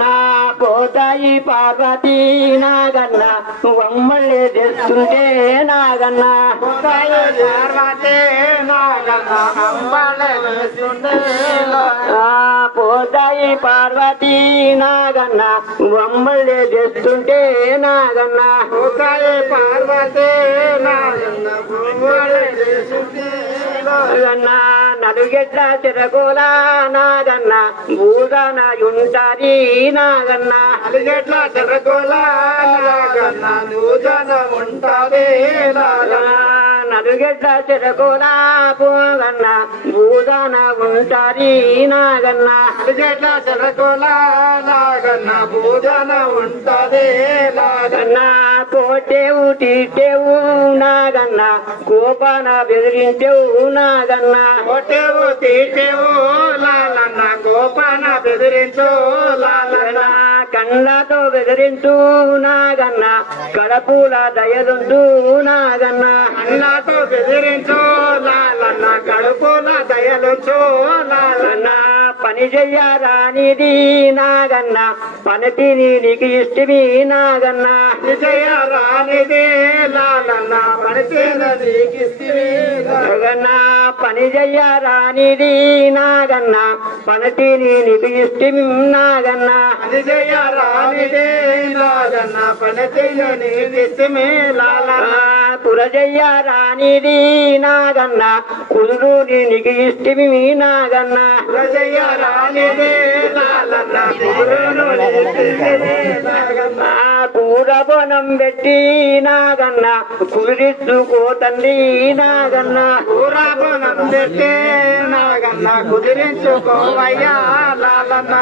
నా పోతాయి పార్వతి నాగన్న వమ్మళ్ళే తెస్తుంటే నాగన్న పోతాయి పార్వతి నాగన్న వమ్మళ్ళే తెస్తుంటే నాగన్న పార్వతి నలుగెట్ల చెరగోల నాగన్న భూదాన ఉంటాది నాగన్న నలుగెట్ల చెరగోల నాగన్న భూదాన ఉంటాది నలుగెట్ల చెరగోల పోగన్న భూదాన ఉంటాది నాగన్న నలుగెట్ల చెరగోల నాగన్న భూదాన ఉంటాది నాగన్న కోటేవు తీటేవు నాగన్న కోపాన బెదిరించేవు నాగన్న కోటేవు తీటేవు లాలన్న కోపాన బెదిరించు లాలన్న కళ్ళతో బెదిరించు నాగన్న కడపూల దయలుండు నాగన్న కళ్ళతో బెదిరించు లాలన్న కడుపుల దయలుంచు లాలన్న పని చెయ్యరానిది నాగన్న పనితిని నీకు ఇష్టమి నాగన్న విజయ రానిది లాలన్న పనితీరు నీకు ఇష్టమి నాగన్న పని చెయ్యరానిది నాగన్న పనితిని నీకు ఇష్టమి నాగన్న విజయ రానిది లాలన్న పనితీరు నీకు ఇష్టమి లాలన్న కురజయ్యరానిది నాగన్న కుదురు నీకు ఇష్టమి నాగన్న విజయ రానిది లాలన్న కూరబోనం పెట్టి నాగన్న కుదిరించుకో తండ్రి నాగన్న కూరబోనం పెట్టి నాగన్న కుదిరించుకోవయ్యా లాలన్న